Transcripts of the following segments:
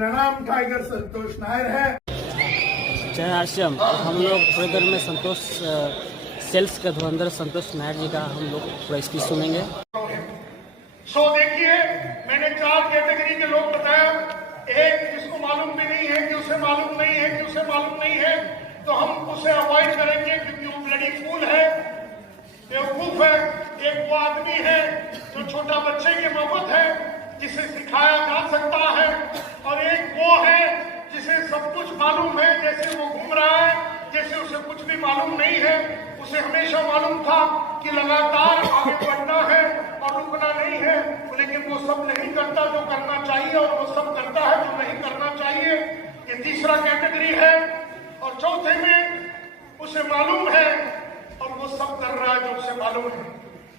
मेरा नाम टाइगर संतोष नायर है। जय आश्रम। हम लोग थोड़ी देर में संतोष सेल्स के धुरंधर संतोष नायर जी का हम लोग पूरा स्पीच सुनेंगे। सो देखिए, मैंने 4 कैटेगरी के लोग बताया। एक जिसको मालूम भी नहीं है कि उसे मालूम नहीं है कि उसे मालूम नहीं है, तो हम उसे अवॉइड करेंगे क्योंकि वो ब्लडी फूल है, बेवकूफ है। एक वो आदमी है जो छोटा बच्चे के माफत है, जिसे सिखाया जा सकता है, और एक वो है जिसे सब कुछ मालूम है, जैसे वो घूम रहा है जैसे उसे कुछ भी मालूम नहीं है। उसे हमेशा मालूम था कि लगातार आगे बढ़ना है और रुकना नहीं है, लेकिन वो सब नहीं करता जो करना चाहिए, और वो सब करता है जो नहीं करना चाहिए। ये तीसरा कैटेगरी है। और चौथे में उसे मालूम है और वो सब कर रहा है जो उसे मालूम है।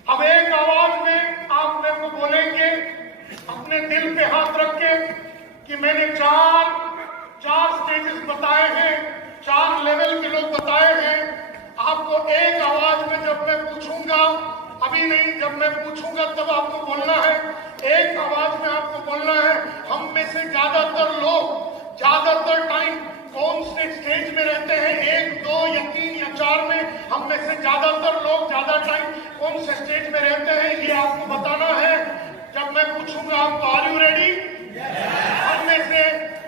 अब एक आवाज में आप मेरे को बोलेंगे, अपने दिल पे हाथ रख के, कि मैंने चार स्टेजेस बताए हैं, 4 लेवल के लोग बताए हैं। आपको एक आवाज में जब मैं पूछूंगा, अभी नहीं, जब मैं पूछूंगा तब आपको बोलना है। एक आवाज में आपको बोलना है। हम में से ज्यादातर लोग ज्यादातर टाइम कौन से स्टेज में रहते हैं? 1, 2 या 3 या 4 में। हम में से ज्यादातर लोग ज्यादा टाइम कौन से स्टेज में रहते हैं, ये आपको बताना है। जब मैं पूछूंगा आपको, आर यू रेडी?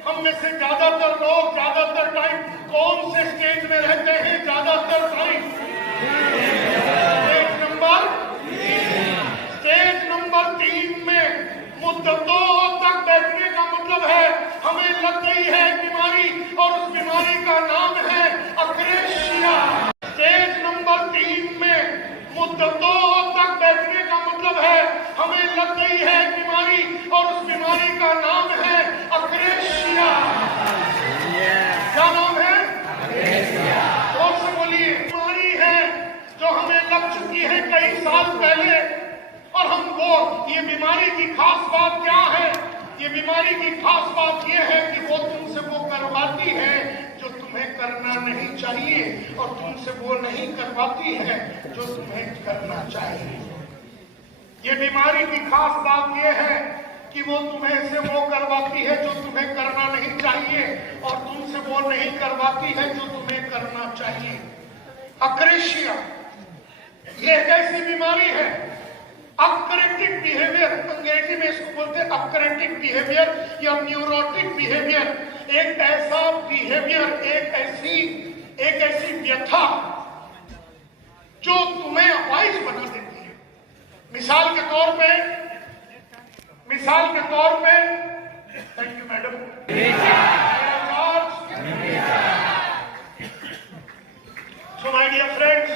हम में से ज्यादातर लोग ज्यादातर टाइम कौन से स्टेज में रहते हैं? ज्यादातर टाइम स्टेज नंबर 3 में मुद्दतों तक बैठने का मतलब है हमें लग गई है बीमारी, और उस बीमारी का नाम है अक्रेशिया। स्टेज नंबर 3 में मुद्दतों तक बैठने का मतलब है हमें लग गई है बीमारी, और उस बीमारी का नाम है अक्रेशिया। क्या नाम है? जोर से बोलिए। बीमारी है जो हमें लग चुकी है कई साल पहले, और ये बीमारी की खास बात क्या है? ये बीमारी की खास बात ये है कि वो तुमसे वो करवाती है जो तुम्हें करना नहीं चाहिए, और तुमसे वो नहीं करवाती है जो तुम्हें करना चाहिए। ये बीमारी की खास बात ये है कि वो तुम्हें से वो करवाती है जो तुम्हें करना नहीं चाहिए, और तुमसे वो नहीं करवाती है जो तुम्हें करना चाहिए। अक्रेशिया ये एक ऐसी बीमारी है, अपकरेटिक बिहेवियर, अंग्रेजी में इसको बोलते हैं अपकरेटिक बिहेवियर या न्यूरोटिक बिहेवियर। एक ऐसा बिहेवियर, एक ऐसी व्यथा जो तुम्हें अपाहिज बना देती है। मिसाल के तौर पे thank you madam. So my dear friends,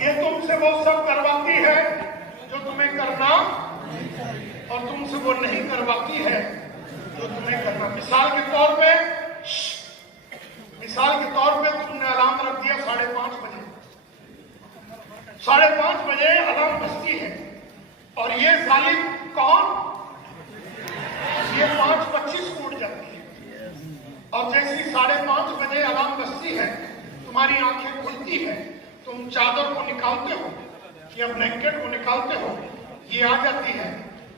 ये तुमसे वो सब करवाती है जो तुम्हें करना, और तुमसे वो नहीं करवाती है जो तुम्हें करना। मिसाल के तौर पे तुमने अलार्म रख दिया 5:30 बजे। 5:30 बजे अलार्म बजती है, और ये जालिम कौन? ये 5:25 को उठ जाती है, और जैसी 5:30 बजे अलार्म बजती है, तुम्हारी आंखें खुलती है, तुम चादर को निकालते हो या ब्लैंकेट को निकालते हो, ये आ जाती है,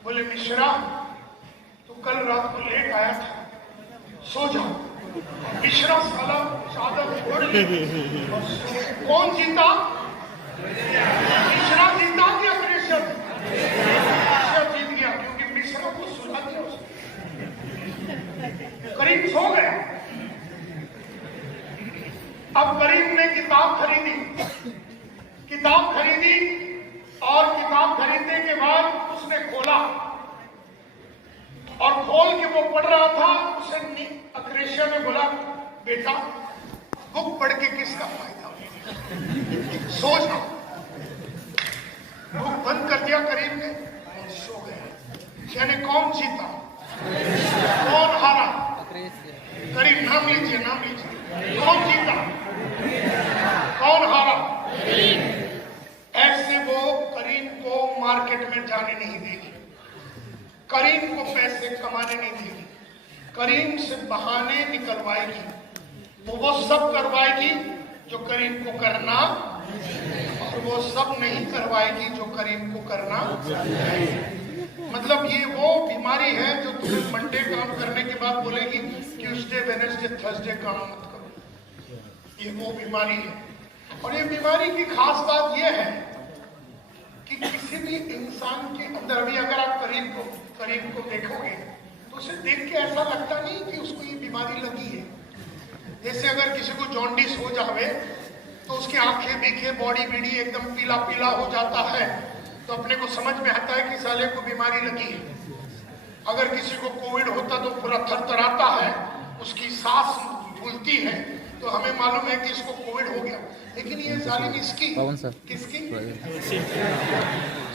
बोले मिश्रा तू कल रात को लेट आया था, सो जाओ। मिश्रा साला चादर छोड़ ली। कौन जीता? मिश्रा जीता कि अक्रेशिया? मिश्रा जीत गया, क्योंकि मिश्रा को सुना दिया उसने। करीब सो गया। अब करीम ने किताब खरीदी, और किताब खरीदने के बाद उसने खोला, और खोल के वो पढ़ रहा था। उसे अक्रेशिया ने बोला, बेटा बुक पढ़ के किसका फायदा? सो जाओ। बुक बंद कर दिया करीम ने, और सो गया। यानी कौन जीता, कौन हारा? करीम नाम लीजिए। कौन जीता, कौन हारा? ऐसे वो करीम को मार्केट में जाने नहीं देगी, करीम को पैसे कमाने नहीं देगी, करीम से बहाने निकलवाएगी। वो सब करवाएगी जो करीम को करना और वो सब नहीं करवाएगी जो करीम को करना है। मतलब ये वो बीमारी है जो तुम्हें मंडे काम करने के बाद बोलेगी ट्यूसडे वेडनेसडे थर्सडे काम मत करो। ये वो बीमारी है। और ये बीमारी की खास बात ये है कि किसी भी इंसान के अंदर, अभी अगर आप करीब को देखोगे तो उसे देख के ऐसा लगता नहीं कि उसको ये बीमारी लगी है। जैसे अगर किसी को जॉन्डिस हो जावे तो उसकी आंखें बीखे, बॉडी बीडी एकदम पीला पीला हो जाता है, तो अपने को समझ में आता है कि साले को बीमारी लगी है। अगर किसी को कोविड होता तो पूरा थरथराता है, उसकी सांस फूलती है, तो हमें मालूम है कि इसको कोविड हो गया। लेकिन ये जालिम इसकी किसकी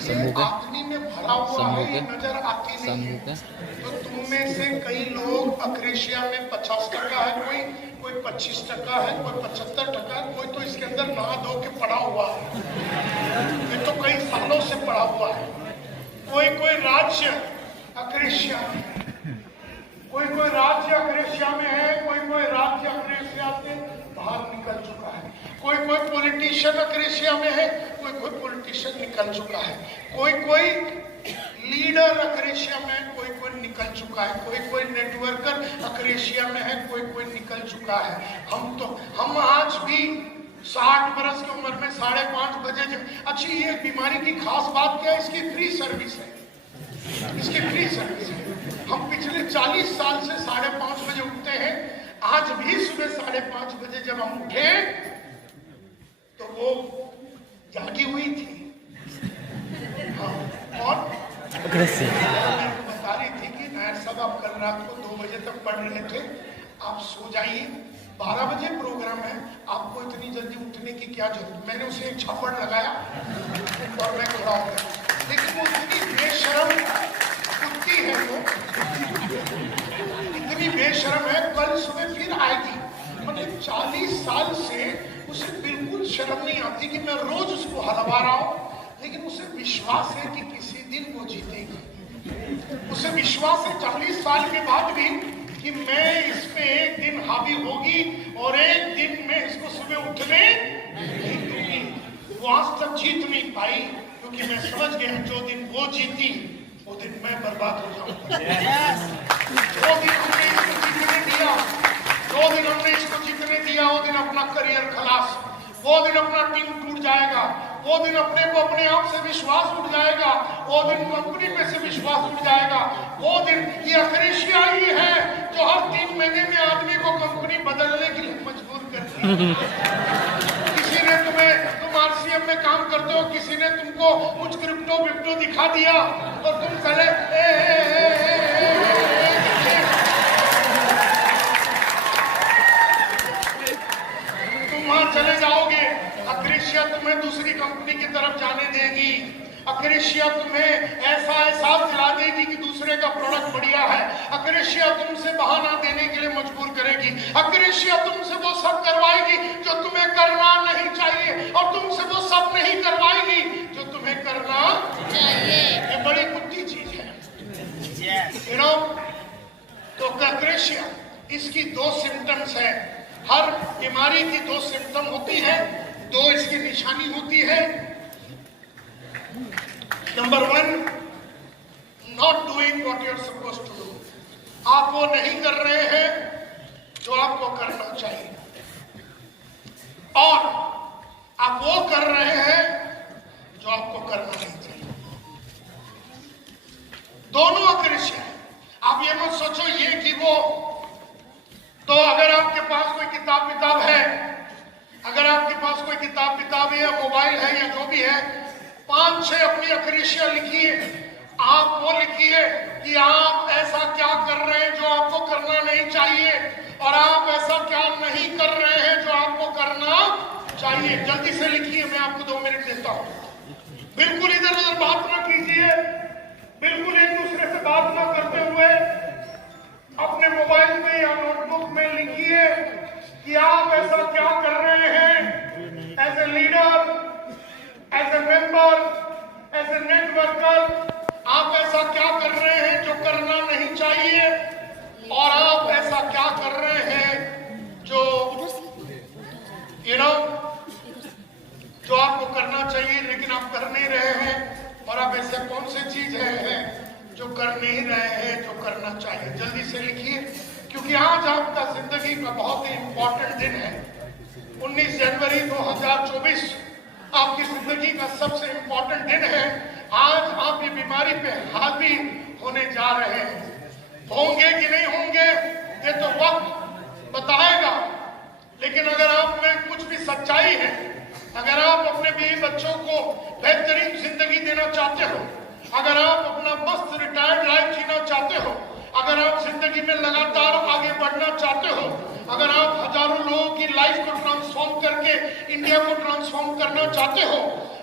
ये आदमी में भरा हुआ है, ये नजर आती नहीं है। तो तुम में से कई लोग अक्रेशिया में 50% है, कोई 25% है, कोई 75% है, कोई तो इसके अंदर नहा धो के पड़ा हुआ है, ये तो कई सालों से पड़ा हुआ है। कोई राज्य अक्रेशिया में, कोई राज्य अक्रेशिया में है, कोई राज्य अक्रेशिया से बाहर निकल चुका है, कोई पॉलिटिशियन अक्रेशिया में है, कोई पॉलिटिशियन निकल चुका है, कोई लीडर अक्रेशिया में, कोई निकल चुका है, कोई नेटवर्कर अक्रेशिया में है, कोई निकल चुका है। हम आज भी 60 बरस की उम्र में 5:30 बजे अच्छी ये बीमारी की खास बात क्या है, इसकी फ्री सर्विस है, इसकी फ्री सर्विस है। हम पिछले 40 साल से 5:30 बजे उठते हैं। आज भी सुबह 5:30 बजे जब हम उठे तो वो जागी हुई थी। हाँ, और मेरे को बता रही थी कि नायर साहब आप कल रात को 2 बजे तक पढ़ रहे थे, आप सो जाइए, 12 बजे प्रोग्राम है, आपको इतनी जल्दी उठने की क्या जरूरत। मैंने उसे एक छप्पड़ लगाया और मैं खड़ा हो गया। लेकिन वो इतनी बेशरम कुत्ती है, वो इतनी बेशरम है, कल सुबह फिर आएगी। मतलब 40 साल से उसे बिल्कुल शर्म नहीं आती कि मैं रोज उसको हलवा रहा हूं, लेकिन उसे विश्वास है कि किसी दिन वो जीतेगी। उसे विश्वास है 40 साल के बाद भी कि मैं इस पे एक दिन हावी होगी और एक दिन मैं इसको सुबह उठने नहीं दूंगी। वो आज तक जीत नहीं पाई क्योंकि मैं समझ गया जो दिन वो जीती वो दिन मैं बर्बाद हो जाऊंगा। वो दिन हमने इसको जीतने दिया, वो दिन हमने इसको जीतने दिया, वो दिन अपना करियर खलास, वो दिन अपना टीम टूट जाएगा, वो दिन अपने को अपने आप से विश्वास उठ जाएगा, वो दिन कंपनी में से विश्वास उठ जाएगा। वो दिन ये अक्रेशिया ही है जो हर 3 महीने में आदमी को कंपनी बदलने के लिए मजबूर करती है। किसी ने तुम आरसीएम में काम करते हो, किसी ने तुमको कुछ क्रिप्टो विप्टो दिखा दिया और तुम चले तुम वहां चले जाओगे। अक्रेशिया तुम्हें दूसरी कंपनी की तरफ जाने देगी। अक्रेशिया तुम्हें ऐसा एहसास दिला देगी कि दूसरे का प्रोडक्ट बढ़िया है। अक्रेशिया तुमसे बहाना देने के लिए मजबूर करेगी। अक्रेशिया तुमसे वो सब करवाएगी जो तुम्हें करना नहीं चाहिए और तुमसे वो सब नहीं करवाएगी जो तुम्हें करना चाहिए। ये बड़ी कुत्ती चीज है, यू नो। तो अक्रेशिया, इसकी 2 सिम्टम्स है। हर बीमारी की 2 सिम्टम होती है, 2 इसकी निशानी होती है। Number 1, not doing what you are supposed to do. आप वो नहीं कर रहे हैं जो आपको करना चाहिए, और आप वो कर रहे हैं जो आपको करना नहीं चाहिए। दोनों अक्रेशिया है। आप ये मत सोचो ये कि वो, तो अगर आपके पास कोई किताब है, अगर आपके पास कोई किताब है या मोबाइल है या जो भी है, 5-6 अपनी अक्रेशिया लिखिए। आप वो लिखिए कि आप ऐसा क्या कर रहे हैं जो आपको करना नहीं चाहिए, और आप ऐसा क्या नहीं कर रहे हैं जो आपको करना चाहिए। जल्दी से लिखिए, मैं आपको 2 मिनट देता हूं। बिल्कुल इधर उधर बात ना कीजिए, बिल्कुल एक दूसरे से बात ना करते हुए अपने मोबाइल में या नोटबुक में लिखिए कि आप ऐसा क्या कर रहे हैं as a leader, as a member, as a networker. आप ऐसा क्या कर रहे हैं जो करना नहीं चाहिए, और आप ऐसा क्या कर रहे हैं जो यू नो जो आपको करना बहुत ही इंपॉर्टेंट दिन है। 19 जनवरी 2024 आपकी जिंदगी का सबसे इंपॉर्टेंट दिन है। आज आप ये बीमारी पे हावी होने जा रहे हैं। होंगे कि नहीं होंगे ये तो वक्त बताएगा, लेकिन अगर आप में कुछ भी सच्चाई है, अगर आप अपने बीवी बच्चों को बेहतरीन जिंदगी देना चाहते हो, अगर आप अपना मस्त रिटायर्ड लाइफ जीना चाहते हो, अगर आप जिंदगी में लगातार आगे बढ़ना चाहते हो, अगर आप हजारों लोगों की लाइफ को ट्रांसफॉर्म करके इंडिया को ट्रांसफॉर्म करना चाहते हो,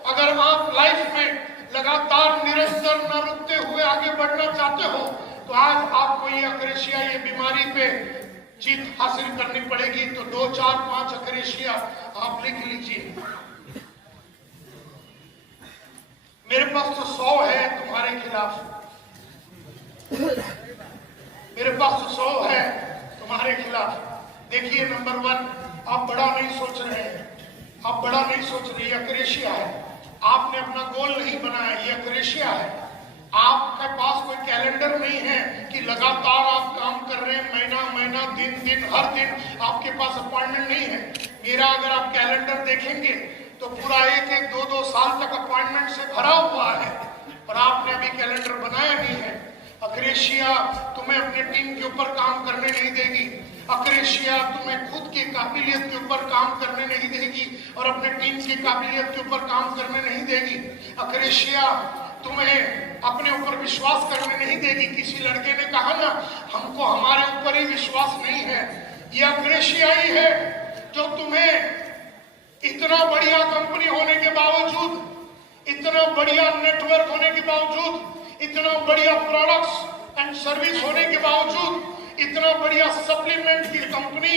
अगर आप लाइफ में लगातार निरंतर न रुकते हुए आगे बढ़ना चाहते हो, तो आज आपको ये अक्रेशिया, ये बीमारी पे जीत हासिल करनी पड़ेगी। तो 2, 4, 5 अक्रेशिया आप लिख लीजिए। मेरे पास तो 100 है तुम्हारे खिलाफ, मेरे पास तो 100 है तुम्हारे खिलाफ। देखिए, नंबर 1, आप बड़ा नहीं सोच रहे हैं, आप बड़ा नहीं सोच रहे। ये अक्रेशिया है, आपने अपना गोल नहीं बनाया, ये अक्रेशिया है। आपके पास कोई कैलेंडर नहीं है कि लगातार आप काम कर रहे हैं, महीना महीना, दिन दिन, हर दिन आपके पास अपॉइंटमेंट नहीं है। मेरा अगर आप कैलेंडर देखेंगे तो पूरा 1-1, 2-2 साल तक अपॉइंटमेंट से भरा हुआ है, और आपने अभी कैलेंडर बनाया नहीं है। अक्रेशिया तुम्हें अपने टीम के ऊपर काम करने नहीं देगी। अक्रेशिया तुम्हें खुद की काबिलियत के ऊपर काम करने नहीं देगी और अपने टीम की काबिलियत के ऊपर काम करने नहीं देगी। अक्रेशिया तुम्हें अपने ऊपर विश्वास करने नहीं देगी। किसी लड़के ने कहा ना, हमको हमारे ऊपर ही विश्वास नहीं है। ये अक्रेशिया ही है जो तुम्हें इतना बढ़िया कंपनी होने के बावजूद, इतना बढ़िया नेटवर्क होने के बावजूद, इतना बढ़िया प्रोडक्ट्स एंड सर्विस होने के बावजूद, इतना बढ़िया सप्लीमेंट की कंपनी,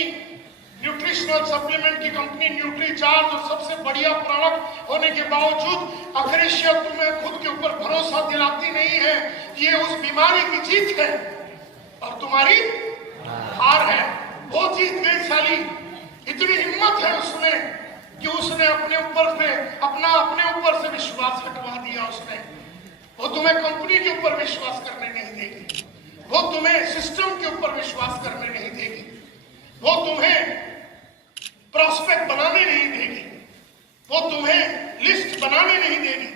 न्यूट्रिशनल सप्लीमेंट की कंपनी न्यूट्रीचार्ज, और सबसे बढ़िया प्रोडक्ट होने के बावजूद अक्रेशिया तुम्हें खुद के ऊपर भरोसा दिलाती नहीं है। ये उस बीमारी की जीत है और तुम्हारी हार है। वो जीत गई साली। इतनी हिम्मत है उसमें कि उसने अपने ऊपर से अपने ऊपर से विश्वास हटवा दिया। उसने, वो तुम्हें कंपनी के ऊपर विश्वास करने नहीं देगी, वो तुम्हें सिस्टम के ऊपर विश्वास करने नहीं देगी, वो तुम्हें प्रॉस्पेक्ट बनाने नहीं देगी, वो तुम्हें लिस्ट बनाने नहीं देगी।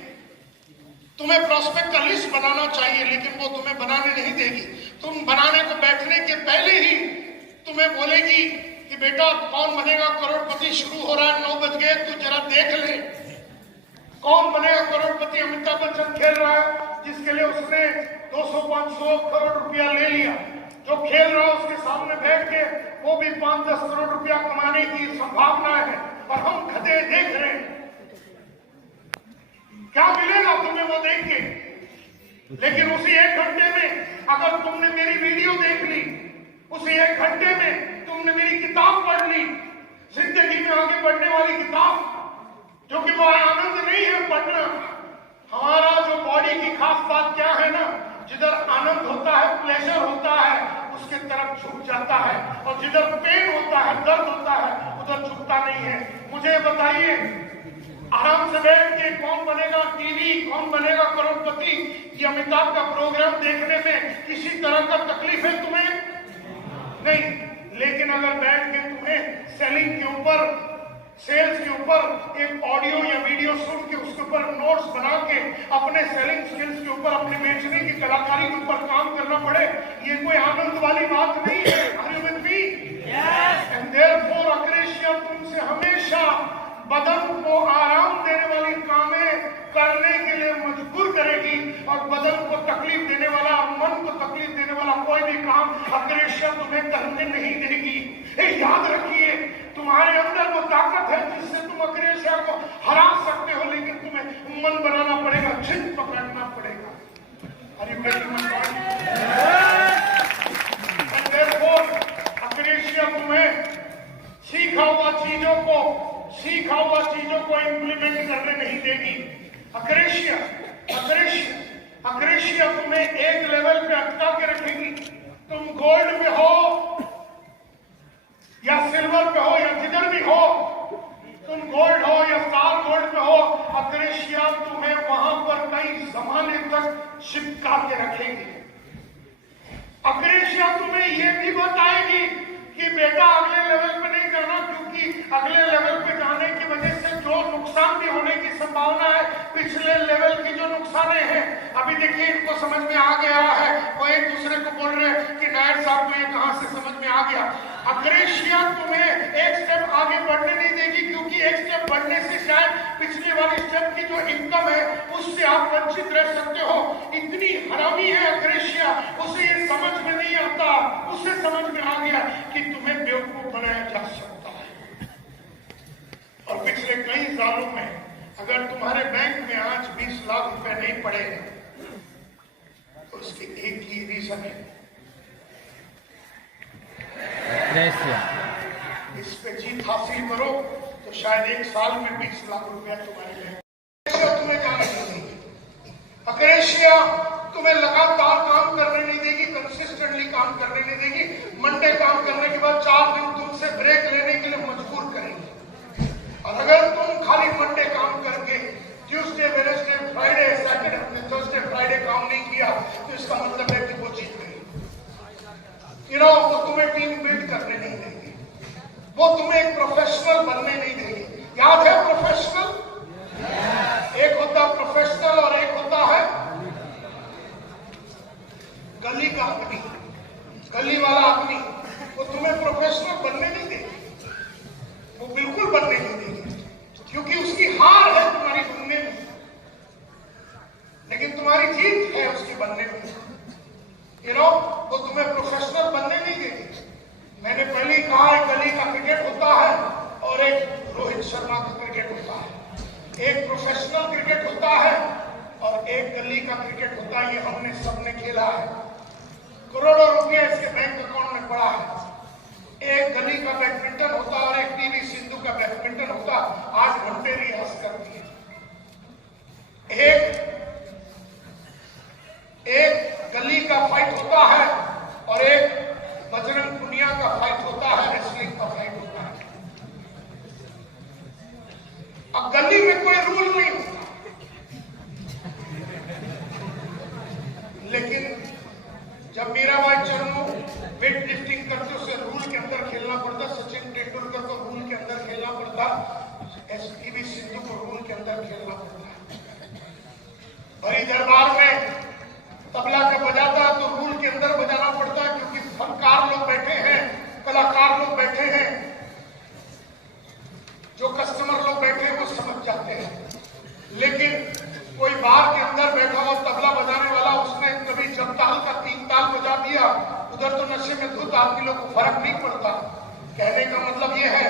तुम्हें प्रॉस्पेक्ट का लिस्ट बनाना चाहिए, लेकिन वो तुम्हें बनाने नहीं देगी। तुम बनाने को बैठने के पहले ही तुम्हें बोलेगी कि बेटा कौन बनेगा करोड़पति शुरू हो रहा है, 9 बज गए, तू जरा देख ले कौन बनेगा करोड़पति। अमिताभ बच्चन खेल रहा है, जिसके लिए उसने 200-500 करोड़ रुपया ले लिया। जो खेल रहा है उसके सामने बैठ के वो भी 5-10 करोड़ रुपया कमाने की संभावना है, और हम खदे देख रहे हैं। क्या मिलेगा तुम्हें वो देख के? लेकिन उसी 1 घंटे में अगर तुमने मेरी वीडियो देख ली, उसी 1 घंटे में तुमने मेरी किताब पढ़ ली, जिंदगी में आगे बढ़ने वाली किताब, जो कि वो आनंद नहीं है पढ़ना। हमारा जो बॉडी की खास बात क्या है ना, जिधर आनंद होता है, प्लेजर होता है, उसके तरफ झुक जाता है, और जिधर पेन होता है, दर्द होता है, उधर झुकता नहीं है। मुझे बताइए, आराम से बैठ के कौन बनेगा टीवी, कौन बनेगा करोड़पति, ये अमिताभ का प्रोग्राम देखने में किसी तरह का तकलीफ है तुम्हें? नहीं। लेकिन अगर बैठ के तुम्हें सेलिंग के ऊपर, सेल्स के ऊपर एक ऑडियो या वीडियो सुन के उसके ऊपर नोट्स बना के अपने सेलिंग स्किल्स के ऊपर, अपने बेचने की कलाकारी के ऊपर काम करना पड़े, ये कोई आनंद वाली बात नहीं है। Are you with me? Yes. And therefore अक्रेशिया तुमसे हमेशा बदन को आराम देने वाली कामें करने के लिए मजबूर करेगी, और बदन को तकलीफ देने वाला, मन को तकलीफ देने वाला कोई भी काम अक्रेशिया तुम्हें करने नहीं देगी। याद रखिए, तुम्हारे अंदर वो ताकत है जिससे तुम अक्रेशिया को हरा सकते हो, लेकिन तुम्हें मन बनाना पड़ेगा, जिद पकड़ना पड़ेगा। अक्रेशिया तुम्हें सीखा हुआ चीजों को इम्प्लीमेंट करने नहीं देगी। अक्रेशिया तुम्हें एक लेवल पे अटका के रखेगी। तुम गोल्ड पे हो या सिल्वर पे हो या जिधर भी हो, तुम गोल्ड हो या स्टार गोल्ड पे हो, अक्रेशिया तुम्हें वहां पर कई जमाने तक चिपका के रखेगी। अक्रेशिया तुम्हें यह भी बताएगी कि बेटा अगले लेवल पे नहीं जाना, क्योंकि अगले लेवल पे जाने की वजह से जो नुकसान भी होने की संभावना है, पिछले लेवल की जो नुकसान हैं, अभी देखिए इनको समझ में आ गया है। वो एक दूसरे को बोल रहे हैं कि नायर साहब को ये कहां से समझ में आ गया। अग्रेशिया तुम्हें एक स्टेप आगे बढ़ने नहीं देगी, क्योंकि एक स्टेप बढ़ने से शायद पिछले वाले स्टेप की जो इनकम है उससे आप वंचित रह सकते हो। इतनी हरामी है अग्रेशिया, उसे ये समझ में नहीं आता, उसे समझ में आ गया कि तुम्हें बेवकूफ बनाया जा सकता है। और पिछले कई सालों में अगर तुम्हारे बैंक में आज 20 लाख रुपए नहीं पड़े तो उसकी एक ही रीजन है, इस पे जीत हासिल करो तो शायद एक साल में 20 लाख रुपया तुम्हारे बैंक तुम्हें जाने नहीं देगी। अग्रेशिया तुम्हें लगातार काम करने नहीं देगी, कंसिस्टेंटली काम करने नहीं देगी। मंडे काम करने के बाद 4 दिन तुमसे ब्रेक लेने के लिए मजबूर करेंगे। और अगर तुम खाली मंडे काम करके Tuesday, Wednesday, Friday, Saturday, Thursday, Friday काम नहीं किया तो इसका मतलब है कि वो जीत गई। वो तुम्हें टीम बिल्ड करने नहीं देगी, वो तुम्हें एक प्रोफेशनल बनने नहीं देगी। याद है प्रोफेशनल? एक होता प्रोफेशनल और एक होता है गली का आदमी, गली वाला आदमी। वो तुम्हें प्रोफेशनल बनने नहीं देगी, वो बिल्कुल बनने नहीं देगी, क्योंकि उसकी हार है तुम्हारी बनने में, लेकिन तुम्हारी जीत है उसकी बनने में। वो तुम्हें प्रोफेशनल बनने नहीं देगी। मैंने पहले ही कहा, एक गली का क्रिकेट होता है और एक रोहित शर्मा का क्रिकेट होता है। एक प्रोफेशनल क्रिकेट होता है और एक गली का क्रिकेट होता है। ये हमने सबने खेला है, करोड़ों रुपया इसके बैंक अकाउंट में पड़ा है। एक गली का बैडमिंटन होता और एक पीवी सिंधु का बैडमिंटन होता, 8 घंटे रिहर्स करती है। एक गली का फाइट होता है और एक बजरंग पुनिया का फाइट होता है, रेसलिंग का फाइट होता है। अब गली में कोई रूल नहीं होता, लेकिन जब मीराबाई चरणों वेट लिफ्टिंग करते उसे रूल के अंदर खेलना पड़ता, सचिन तेंदुलकर को रूल के अंदर खेलना पड़ता, पीवी सिंधु को रूल के अंदर खेलना पड़ता। भरी दरबार में तबला का बजाता है तो रूल के अंदर बजाना पड़ता है, क्योंकि फनकार लोग बैठे हैं, कलाकार लोग बैठे हैं, जो कस्टमर लोग बैठे हैं वो समझ जाते हैं। लेकिन कोई बार के अंदर बैठा हो तबला बजाने वाला, उसने कभी जब ताल का 3 ताल बजा दिया, उधर तो नशे में धुत आदमी लोग को फर्क नहीं पड़ता। कहने का मतलब ये है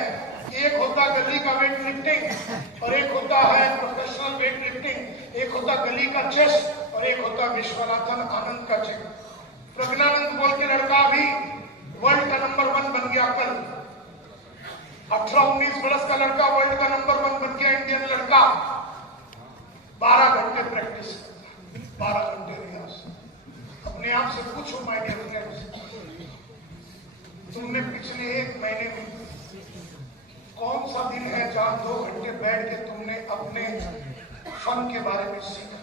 कि एक होता गली का वेट लिफ्टिंग और एक होता है प्रोफेशनल वेट लिफ्टिंग, एक होता गली का चेस और एक होता विश्वनाथन आनंद का चेक। प्रज्ञानंद बोल के लड़का भी वर्ल्ड का नंबर 1 बन गया कल। 18-19 वर्ष का लड़का वर्ल्ड का नंबर 1 बन गया, इंडियन लड़का। 12 घंटे प्रैक्टिस, 12 घंटे रियाज। अपने आप से पूछो माय डियर फ्रेंड्स, तुमने पिछले 1 महीने में कौन सा दिन है जहां 2 घंटे बैठ के तुमने अपने फन के बारे में सीखा?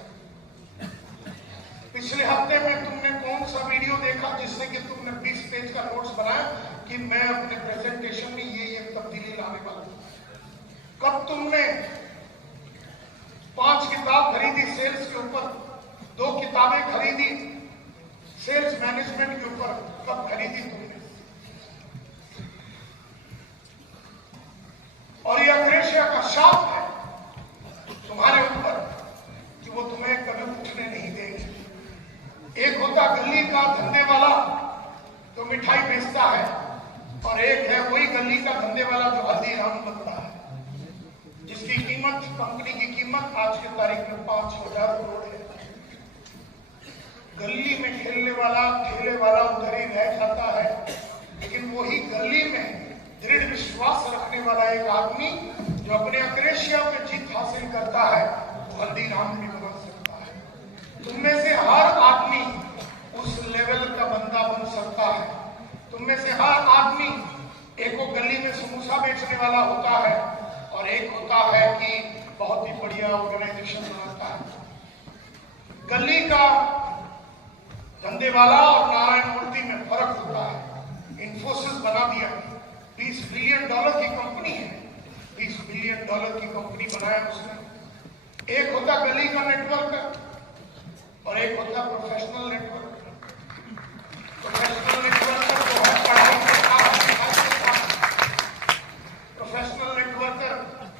पिछले हफ्ते में तुमने कौन सा वीडियो देखा जिससे कि तुमने 20 पेज का नोट्स बनाया कि मैं अपने प्रेजेंटेशन में ये तब्दीली लाने वाला हूं? कब तुमने 5 किताब खरीदी सेल्स के ऊपर, 2 किताबें खरीदी सेल्स मैनेजमेंट के ऊपर, कब खरीदी तुमने? और ये अग्रेशिया का शाप है तुम्हारे ऊपर कि वो तुम्हें कभी उठने नहीं देगी। एक होता गली का धंधे वाला जो मिठाई बेचता है, और एक है वही गली का धंधे वाला जो हल्दीराम बनता है, जिसकी कीमत, कंपनी की कीमत आज की तारीख में 5,000 करोड़ है। गली में खेलने वाला, ठेले वाला उधर ही रह जाता है, लेकिन वही गली में दृढ़ विश्वास रखने वाला एक आदमी जो अपने अग्रेशिया पे जीत हासिल करता है, वो हल्दीराम भी बन सकता है। तुम में से हर आदमी उस लेवल का बंदा बन सकता है। तुम में से हर आदमी, एक वो गली में समोसा बेचने वाला होता है और एक होता है कि बहुत ही बढ़िया ऑर्गेनाइजेशन बनाता है। गली का धंधे वाला और नारायण मूर्ति में फर्क होता है। इंफोसिस बना दिया, $20 बिलियन की कंपनी है, $20 बिलियन की कंपनी बनाया उसने। एक होता गली का नेटवर्क और एक होता प्रोफेशनल नेटवर्क। प्रोफेशनल नेटवर्कर जो है पढ़ाई करता है, प्रोफेशनल नेटवर्कर।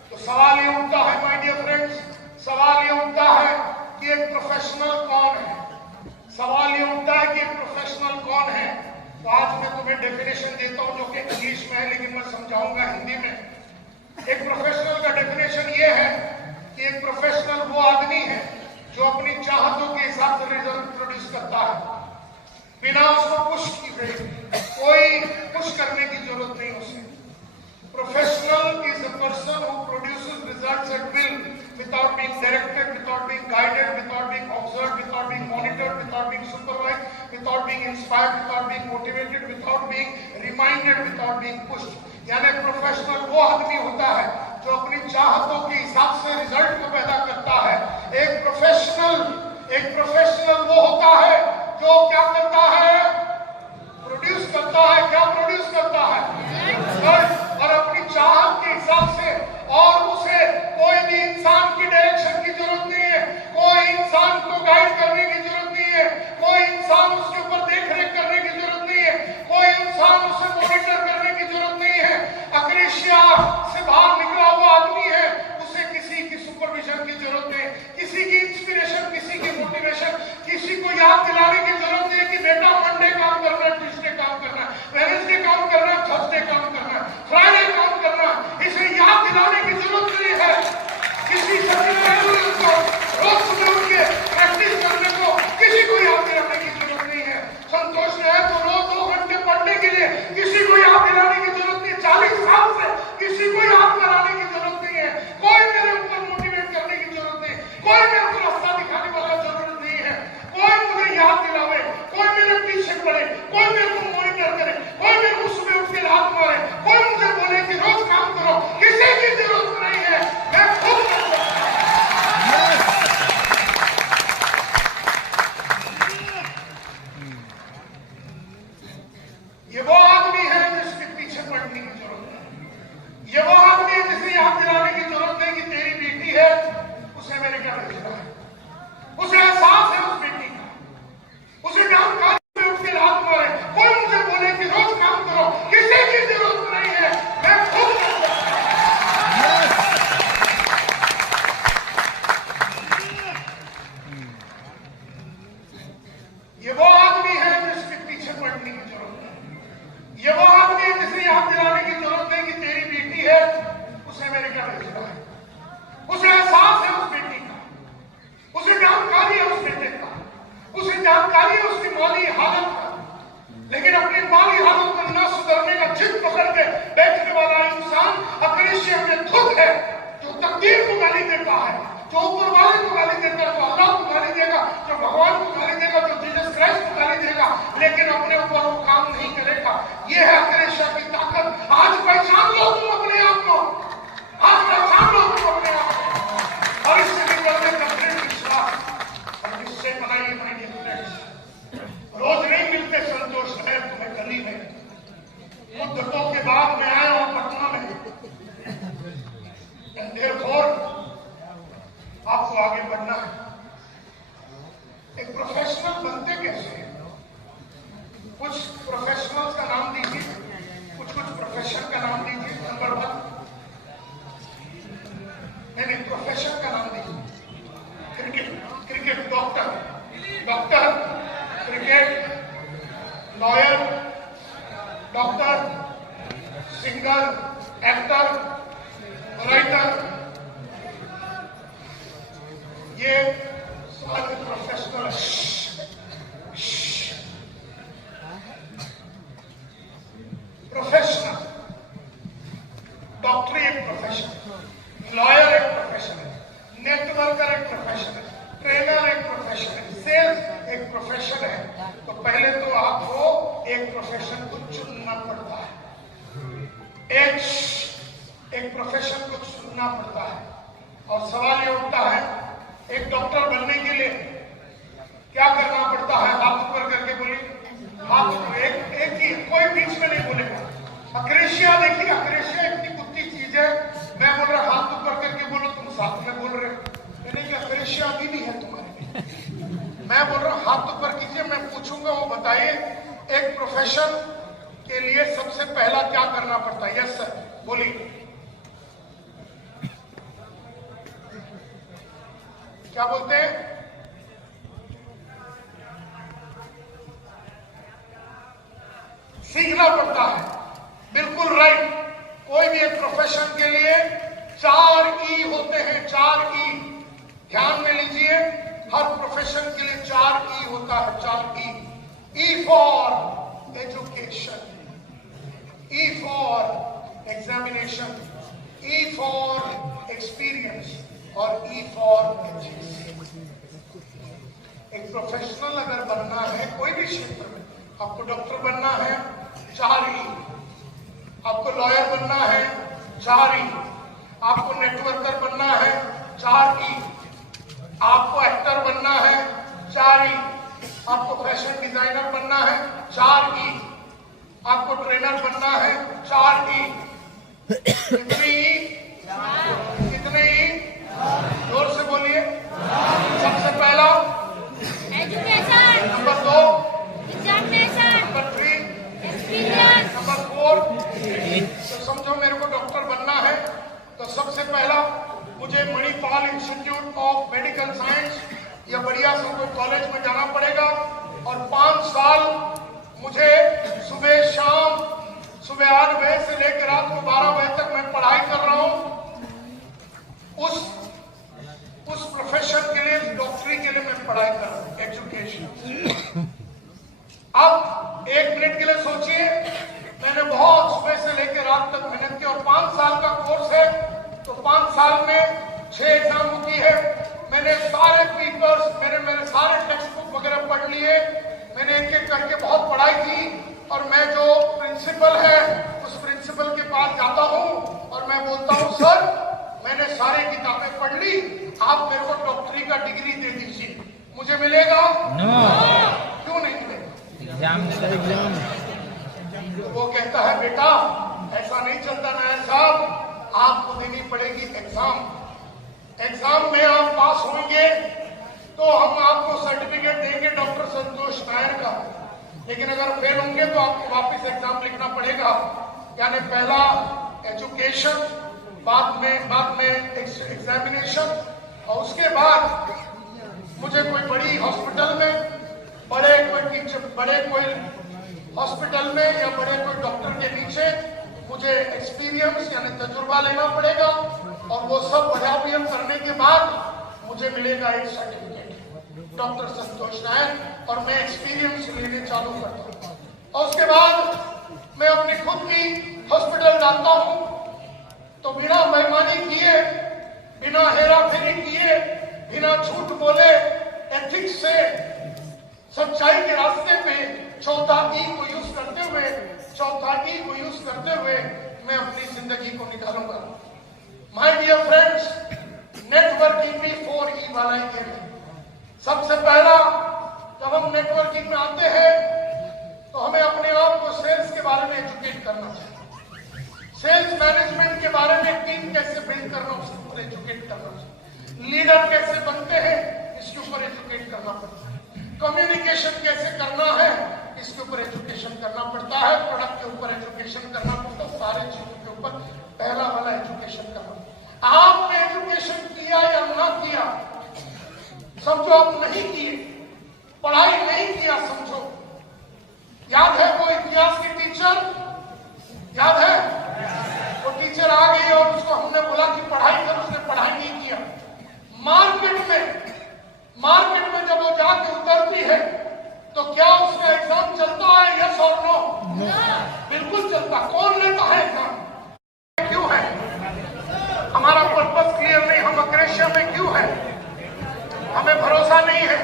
तो सवाल ये उठता है माय डियर फ्रेंड्स, सवाल ये उठता है कि एक प्रोफेशनल कौन है। सवाल ये उठता है कि एक प्रोफेशनल कौन है। तो आज मैं तुम्हें डेफिनेशन देता हूं जो कि इंग्लिश में है, लेकिन मैं समझाऊंगा हिंदी में। एक प्रोफेशनल का डेफिनेशन ये है कि एक प्रोफेशनल वो आदमी है जो अपनी चाहतों के हिसाब से रिजल्ट प्रोड्यूस करता है, बिना उसको पुश की गई, कोई पुश करने की जरूरत नहीं उसे। Professional is a person who produces results at will, without being directed, without being guided, without being observed, without being monitored, without being supervised, without being inspired, without being motivated, without being reminded, without being pushed। यानी professional वो आदमी होता है जो अपनी चाहतों के हिसाब से रिजल्ट को पैदा करता है। एक प्रोफेशनल वो होता है जो क्या करता है, प्रोड्यूस करता है। क्या प्रोड्यूस करता है? और अपनी चाहत के हिसाब से, और उसे कोई भी इंसान की डायरेक्शन की जरूरत नहीं है, कोई इंसान को गाइड करने की जरूरत नहीं है, कोई इंसान उसके ऊपर देख रेख करने की जरूरत नहीं है, कोई इंसान उसे मॉनिटर करने की जरूरत नहीं है। अक्रेशिया से बाहर निकला हुआ आदमी है, उसे किसी की सुपरविजन की जरूरत नहीं, किसी की इंस्पिरेशन, किसी की मोटिवेशन, किसी को याद दिलाने की जरूरत नहीं है कि बेटा मंडे काम करना है, ट्यूसडे काम करना है, वेडनेसडे काम करना है, थर्सडे काम करना है, फ्राइडे काम करना है। इसे याद दिलाने की जरूरत नहीं है। किसी सचिन तेंदुलकर को रोज सुबह उठ के प्रैक्टिस करने को किसी को याद दिलाने की जरूरत नहीं है। संतोष ने तो रोज 2 घंटे पढ़ने के लिए किसी को याद दिलाने की जरूरत नहीं है। 40 साल से किसी को याद कराने की जरूरत नहीं है। कोई मेरे ऊपर मोटिवेट करने की जरूरत नहीं, कोई मेरे को रास्ता दिखाने वाला जरूरत नहीं है। कोई मुझे याद दिलावे, कोई मेरे पीछे पड़े, कोई मेरे को मॉनिटर करे, कोई मेरे को सुबह उठ के हाथ मारे, कोई मुझे बोले कि रोज काम करो, किसी की जरूरत नहीं है। मैं खुद कर सकता हूं। ये वो आदमी है जिसके पीछे पड़ने की जरूरत है। ये वो आदमी है जिसे याद दिलाने की जरूरत है कि तेरी बेटी है, उसे मैंने क्या भेजा है, उसे एहसास है उस बेटी का, उसे जानकारी में उसके हाथ मारे, कोई मुझे बोले कि रोज काम करो, किसी की जरूरत नहीं है। मैं खुद कर सकता हूं। ये वो आदमी है जिसके पीछे पड़ने की जरूरत है। ये वो आदमी है जिसे याद दिलाने की जरूरत है कि तेरी बेटी है, उसे मैंने क्या भेजा है, उसे एहसास है उस बेटी का, उसे जानकारी है उस बेटे का, उसे जानकारी है उसकी माली हालत का, लेकिन अपनी माली हालत को न सुधरने का जिद पकड़ के बैठने वाला इंसान अक्रेशिया में धुत है, जो तकदीर को गाली देता है, जो ऊपर वाले को गाली देता है, जो अल्लाह को गाली देगा, जो भगवान को गाली देगा, जो जीसस क्राइस्ट को गाली देगा, लेकिन अपने ऊपर वो काम नहीं करेगा। ये है अक्रेशिया की ताकत। आज पहचान लो तुम अपने आप को, आज पहचान लो तुम अपने आप को, और इससे निकलने का दृढ़ विश्वास और निश्चय बनाइए माय डियर फ्रेंड्स। रोज नहीं मिलते संतोष है तुम्हें गली में, मुद्दतों के बाद मैं आया हूं पटना में। देयरफॉर आपको आगे बढ़ना है। एक प्रोफेशनल बनते कैसे हैं? कुछ प्रोफेशनल्स का नाम दीजिए, कुछ प्रोफेशन का नाम दीजिए। नंबर 1, नहीं प्रोफेशन का नाम दीजिए। Cricket doctor, cricket lawyer, doctor, singer, actor, writer, ये सारे प्रोफेशनल डॉक्टरी एक प्रोफेशन, लॉयर एक प्रोफेशन है, नेटवर्कर एक प्रोफेशन है, ट्रेनर एक प्रोफेशन है, सेल्स एक प्रोफेशन है। तो पहले तो आपको एक प्रोफेशन को चुनना पड़ता है, एक प्रोफेशन को चुनना पड़ता है। और सवाल ये उठता है, एक डॉक्टर बनने के लिए क्या करना पड़ता है? हाथ ऊपर करके बोलिए। हाथ ऊपर, एक देखिए कोई बीच में नहीं बोलेगा। अक्रेशिया देखिए, अक्रेशिया इतनी बुद्धि चीज है। मैं बोल रहा हाथ ऊपर करके बोलो, तुम साथ में बोल रहे हो। नहीं, अक्रेशिया अभी भी है तुम्हारे में। मैं बोल रहा हूँ हाथ ऊपर कीजिए, मैं पूछूंगा वो बताइए एक प्रोफेशन के लिए सबसे पहला क्या करना पड़ता है। यस सर, बोलिए क्या बोलते हैं। सीखना पड़ता है, बिल्कुल राइट। कोई भी एक प्रोफेशन के लिए 4 ई होते हैं, 4 ई ध्यान में लीजिए। हर प्रोफेशन के लिए 4 ई होता है, 4 E. E for education, E for examination, E for experience और ई फॉर एजुकेशन। एक प्रोफेशनल अगर बनना है कोई भी क्षेत्र में, आपको डॉक्टर बनना है 4 ई, आपको लॉयर बनना है 4 ई, आपको नेटवर्कर बनना है 4 ई, आपको एक्टर बनना है 4 ई, आपको फैशन डिजाइनर बनना है 4 ई, आपको ट्रेनर बनना है 4 ई। कितने ई? कितने ई? जोर से बोलिए। सबसे पहला education, number 2 examination, number 3 experience, number 4। तो समझो मेरे को डॉक्टर बनना है तो सबसे पहला मुझे Manipal institute of medical science या बढ़िया से कोई कॉलेज में जाना पड़ेगा और 5 साल मुझे सुबह शाम, सुबह 8 बजे से लेकर रात को 12 बजे तक मैं पढ़ाई कर रहा हूं। उस प्रोफेशन के लिए, डॉक्टरी के लिए मैं पढ़ाई कर रहा हूं, एजुकेशन। अब 1 मिनट के लिए सोचिए, मैंने बहुत सुबह से लेकर रात तक मेहनत की और 5 साल का कोर्स है तो 5 साल में 6 एग्जाम की है। मैंने सारे पेपर्स, मेरे सारे टेक्स्ट बुक वगैरह पढ़ लिए। मैंने एक एक करके बहुत पढ़ाई की और मैं जो प्रिंसिपल है उस प्रिंसिपल के पास जाता हूं और मैं बोलता हूं सर मैंने सारी किताबें पढ़ ली, आप मेरे को डॉक्टरी का डिग्री दे दीजिए। मुझे मिलेगा? क्यों नहीं मिलेगा? एग्जाम वो कहता है बेटा ऐसा नहीं चलता नायर साहब, आपको देनी पड़ेगी एग्जाम। एग्जाम में आप पास होंगे तो हम आपको सर्टिफिकेट देंगे डॉक्टर संतोष नायर का, लेकिन अगर फेल होंगे तो आपको वापस एग्जाम लिखना पड़ेगा। यानी पहला एजुकेशन, बाद में एग्जामिनेशन और उसके बाद मुझे कोई बड़ी हॉस्पिटल में, बड़े कोई हॉस्पिटल में या बड़े कोई डॉक्टर के नीचे मुझे एक्सपीरियंस यानी तजुर्बा लेना पड़ेगा और वो सब अभ्यास करने के बाद मुझे मिलेगा एक सर्टिफिकेट डॉक्टर संतोष नायर और मैं एक्सपीरियंस लेने चालू करता हूँ। और उसके बाद मैं अपनी खुद की हॉस्पिटल जाता हूँ तो बिना बेईमानी किए, बिना हेरा फेरी किए, बिना झूठ बोले, एथिक्स से, सच्चाई के रास्ते पे चौथा ई को यूज करते हुए मैं अपनी जिंदगी को निकालूंगा। माय डियर फ्रेंड्स, नेटवर्किंग भी 4 ई वाला ही गेम है। सबसे पहला जब हम नेटवर्किंग में आते हैं तो हमें अपने आप को सेल्स के बारे में एजुकेट करना चाहिए। सेल्स मैनेजमेंट के बारे में टीम कैसे बिल्ड करना उसके ऊपर एजुकेट करना चाहिए। लीडर कैसे बनते हैं इसके ऊपर एजुकेट करना पड़ता है। कम्युनिकेशन कैसे करना है इसके ऊपर एजुकेशन करना पड़ता है। प्रोडक्ट के ऊपर एजुकेशन करना पड़ता है। सारे चीजों के ऊपर पहला वाला एजुकेशन करना। आपने एजुकेशन किया या ना किया, समझो आप नहीं किए, पढ़ाई नहीं किया समझो। याद है वो इतिहास की टीचर, याद है वो टीचर आ गई और उसको हमने बोला कि पढ़ाई कर, उसने पढ़ाई नहीं किया। मार्केट में जब वो जाके उतरती है तो क्या उसका एग्जाम चलता है? यस और नो? बिल्कुल चलता। कौन लेता है एग्जाम? क्यों है? हमारा पर्पस क्लियर नहीं। हम अक्रेशिया में क्यों है? हमें भरोसा नहीं है,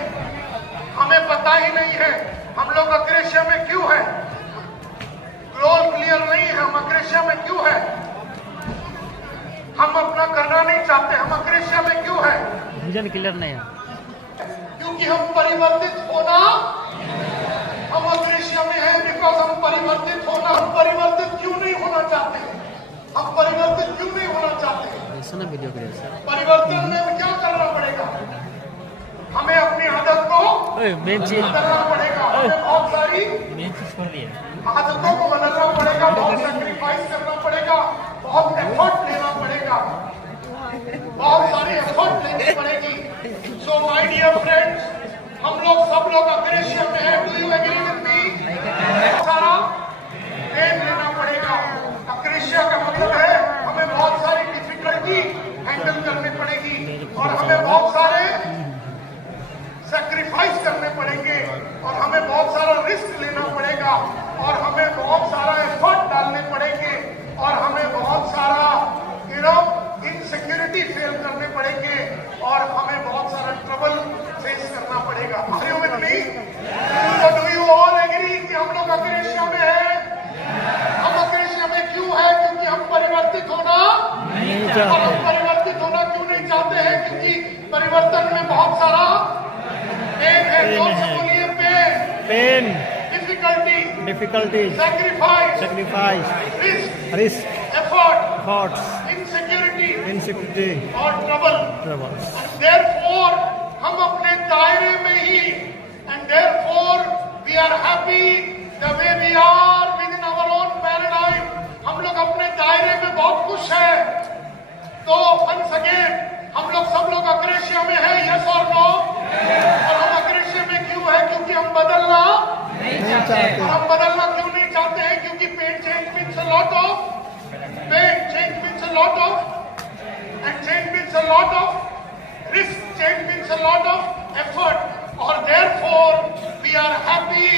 हमें पता ही नहीं है हम लोग अक्रेशिया में क्यों है। गोल क्लियर नहीं है, हम अक्रेशिया में क्यों है। हम अपना करना नहीं चाहते, हम अक्रेशिया में क्यों है। विजन क्लियर नहीं है क्योंकि हम परिवर्तित होना, हम अक्रेशिया में है बिकॉज हम परिवर्तित क्यों नहीं होना चाहते हैं? हम परिवर्तित क्यों नहीं होना चाहते हैं? परिवर्तन में क्या करना पड़ेगा? हमें अपनी आदत को बदलना पड़ेगा। हमें बहुत सारी आदतों को बदलना पड़ेगा, बहुत सेक्रीफाइस करना पड़ेगा, बहुत एफर्ट लेना पड़ेगा, बहुत सारी एफर्ट लेनी पड़ेगी। सो माय डियर फ्रेंड्स, हम लोग सब लोग अग्रेशन में हैं। Do you agree with me? सारा पेन लेना पड़ेगा। अग्रेशन का मतलब है हमें बहुत सारी डिफिकल्टी हैंडल करनी पड़ेगी और हमें बहुत सारे सेक्रीफाइस करने पड़ेंगे और हमें बहुत सारा रिस्क लेना पड़ेगा और हमें बहुत सारा एफर्ट डालने पड़ेंगे और हमें बहुत सारा इनसिक्योरिटी फेल करने पड़ेंगे और हमें बहुत सारा ट्रबल फेस करना पड़ेगा। Are you with me? तो डू यू ऑल एग्री कि हम लोग अग्रेशन में हैं? हम अग्रेशन में क्यों है? क्योंकि हम परिवर्तित होना नहीं चाहते। और हम परिवर्तित होना क्यों नहीं चाहते हैं? क्योंकि परिवर्तन में बहुत सारा पेन है। जोर से बोलिए, pain, difficulty, sacrifice, risk, effort, insecurity और ट्रबल। देयरफॉर हम अपने दायरे में ही end therefore we are happy the way we are within our own paradigm. हम लोग अपने दायरे में बहुत खुश हैं। तो वंस अगेन हम लोग सब लोग अग्रेशन में हैं, यस और नो? और हम अग्रेशन में क्यों है? क्योंकि हम बदलना नहीं चाहते। और हम बदलना क्यों नहीं चाहते हैं? क्योंकि pain change means a lot of and change means a lot of risk, change means a lot of effort, or therefore we are happy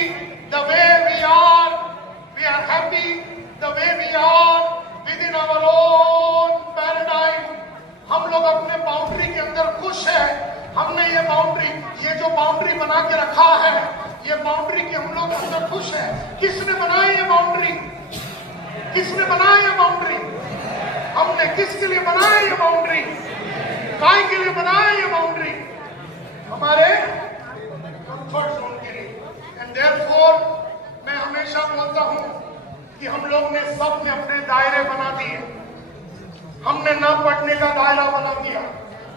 the way we are within our own paradigm. हम लोग अपने boundary के अंदर खुश हैं। हमने ये जो बाउंड्री बना के रखा है, ये बाउंड्री के हम लोग अंदर खुश हैं। किसने बनाया ये बाउंड्री? हमने किसके लिए बनाया ये बाउंड्री? काय के लिए बनाया ये बाउंड्री? हमारे कंफर्ट जोन के लिए। एंड देयरफॉर मैं हमेशा बोलता हूं कि हम लोग ने सबने अपने दायरे बना दिए। हमने ना पढ़ने का दायरा बना दिया,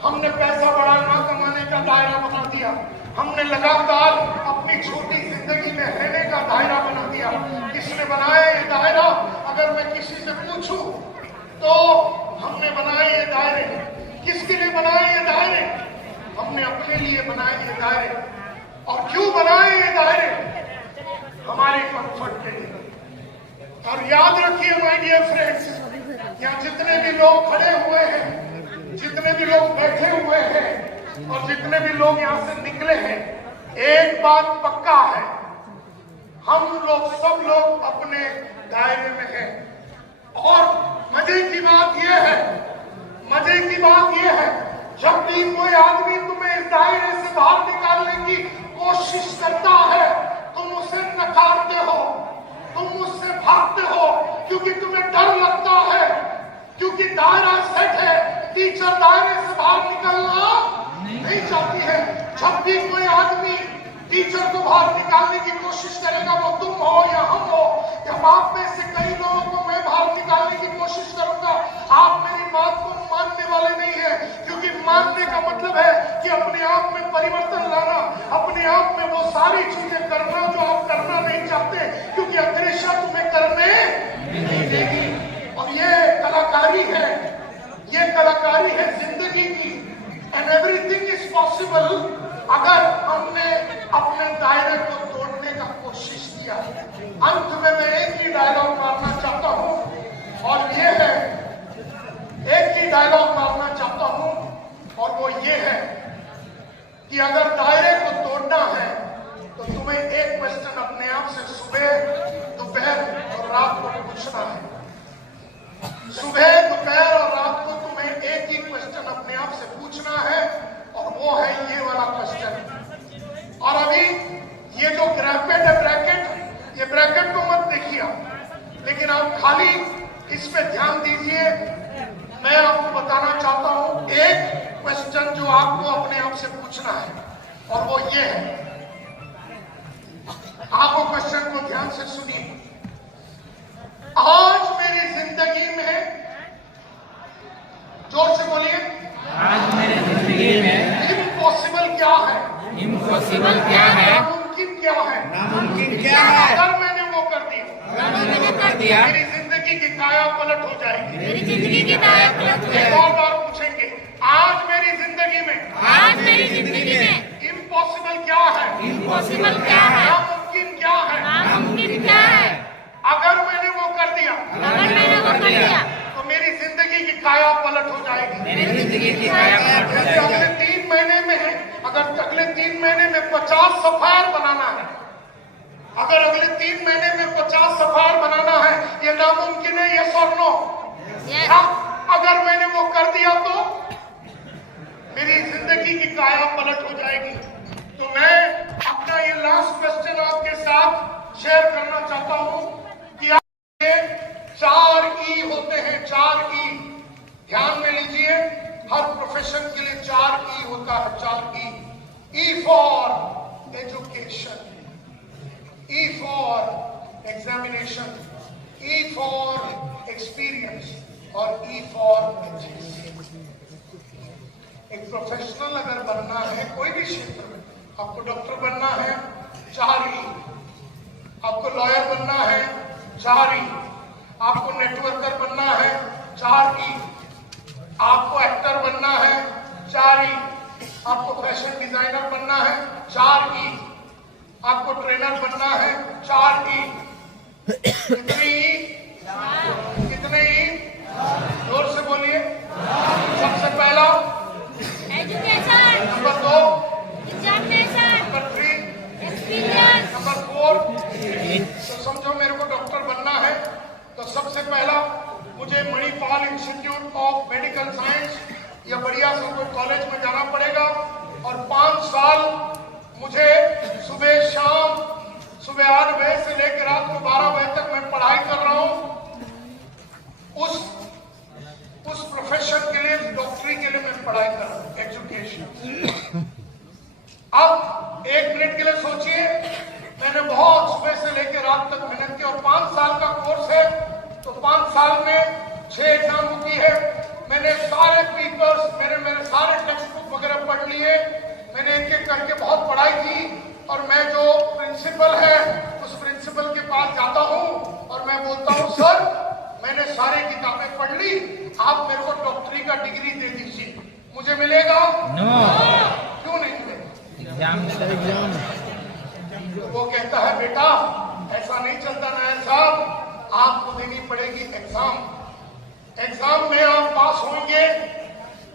हमने पैसा बड़ा ना कमाने का दायरा बना दिया, हमने लगातार अपनी छोटी जिंदगी में रहने का दायरा बना दिया। किसने बनाया ये दायरा? अगर मैं किसी से पूछूं तो हमने बनाए ये दायरे। किसके लिए बनाए ये दायरे? हमने अपने लिए बनाए ये दायरे। और क्यों बनाए ये दायरे? हमारे कंफर्ट के लिए। और याद रखिए माय डियर फ्रेंड्स, यहाँ जितने भी लोग खड़े हुए हैं, जितने भी लोग बैठे हुए हैं और जितने भी लोग यहाँ से निकले हैं, एक बात पक्का है, हम लोग सब लोग अपने दायरे में हैं। और मजे की बात यह है, जब भी कोई आदमी तुम्हें इस दायरे से बाहर निकालने की कोशिश करता है, तुम उसे नकारते हो, तुम उससे भागते हो, क्योंकि तुम्हें डर लगता है, क्योंकि दायरा सेट है। टीचर दायरे से बाहर निकलना नहीं चाहती है। जब भी कोई आदमी टीचर को बाहर निकालने की कोशिश करेगा, वो तुम हो या हम हो, जब आप में से कई लोगों को मैं बाहर निकालने की कोशिश करूंगा, आप मेरी बात को मानने वाले नहीं है। क्योंकि मानने का मतलब है कि अपने आप में परिवर्तन लाना, अपने आप में वो सारी चीजें करना जो आप करना नहीं चाहते, क्योंकि अग्रेशन तुम्हें करने नहीं देगी। और ये कलाकारी है जिंदगी की। एंड एवरीथिंग इज पॉसिबल अगर हमने अपने दायरे को तोड़ने का कोशिश किया। अंत में मैं एक ही डायलॉग मारना चाहता हूं, और ये है, एक ही डायलॉग मारना चाहता हूं, और वो ये है कि अगर दायरे को तोड़ना है तो तुम्हें एक क्वेश्चन अपने आप से सुबह, दोपहर और रात को पूछना है। सुबह, दोपहर और रात को तुम्हें एक ही क्वेश्चन अपने आप से पूछना है, और वो है ये वाला क्वेश्चन। और अभी ये जो ब्रैकेट है, ये ब्रैकेट को मत देखिए, लेकिन आप खाली इस पे ध्यान दीजिए। मैं आपको बताना चाहता हूं एक क्वेश्चन जो आपको अपने आप से पूछना है, और वो ये है। आप वो क्वेश्चन को ध्यान से सुनिए। आज मेरी जिंदगी में, जोर से बोलिए, आज मेरी जिंदगी में इम्पॉसिबल क्या है, इम्पॉसिबल क्या है, नामुमकिन क्या है, नामुमकिन क्या है। अगर मैंने वो कर दिया, अगर मैंने कर दिया, मेरी जिंदगी की काया पलट हो जाएगी। मेरी जिंदगी की काया पलट हो एक जाएगी। और बार पूछेंगे, आज मेरी जिंदगी में आज मेरी जिंदगी में इम्पॉसिबल क्या है, इम्पॉसिबल क्या है, नामुमकिन क्या है, नामुमकिन क्या है। अगर मैंने वो कर दिया अगर मैंने वो कर दिया तो मेरी जिंदगी की काया पलट हो जाएगी। मेरी जिंदगी की काया पलट हो जैसे अगले जाएगी। 3 महीने में है, अगर अगले 3 महीने में 50 सफायर बनाना है, अगर अगले 3 महीने में 50 सफायर बनाना है, ये नामुमकिन है, यस और नो? Yes. अगर मैंने वो कर दिया तो मेरी जिंदगी की काया पलट हो जाएगी। तो मैं अपना ये लास्ट क्वेश्चन आपके साथ शेयर करना चाहता हूं कि आप ये 4 ई होते हैं, 4 ई ध्यान में लीजिए। हर प्रोफेशन के लिए 4 ई होता है, 4 E. E for education, E for examination, E for experience और ई फॉर एजुकेशन। एक प्रोफेशनल अगर बनना है कोई भी क्षेत्र में, आपको डॉक्टर बनना है 4 ई, आपको लॉयर बनना है 4 ई, आपको नेटवर्कर बनना है 4 ई, आपको एक्टर बनना है 4 ई, आपको फैशन डिजाइनर बनना है 4 ई, आपको ट्रेनर बनना है 4 ई। कितने ई? कितने ई? जोर से बोलिए। सबसे पहला education, number 2, examination, number 3, experience, number 4। तो समझो मेरे को डॉक्टर बनना है तो सबसे पहला मुझे Manipal institute of medical science या बढ़िया से कोई कॉलेज में जाना पड़ेगा और 5 साल मुझे सुबह शाम, सुबह 8 बजे से लेकर रात को 12 बजे तक मैं पढ़ाई कर रहा हूं। उस प्रोफेशन के लिए, डॉक्टरी के लिए मैं पढ़ाई कर रहा हूं, एजुकेशन। अब 1 मिनट के लिए सोचिए, मैंने बहुत सुबह से लेकर रात तक मेहनत की और 5 साल का कोर्स है तो 5 साल में 6 एग्जाम होती है। मैंने सारे पेपर्स, मेरे सारे टेक्स्ट बुक वगैरह पढ़ लिए, मैंने एक एक करके बहुत पढ़ाई की और मैं जो प्रिंसिपल है उस प्रिंसिपल के पास जाता हूं और मैं बोलता हूं, सर मैंने सारी किताबें पढ़ ली, आप मेरे को डॉक्टरी का डिग्री दे दीजिए। मुझे मिलेगा? नो। क्यों नहीं मिलेगा? एग्जाम तो वो कहता है, बेटा ऐसा नहीं चलता नायक साहब, आपको देनी पड़ेगी एग्जाम। एग्जाम में आप पास होंगे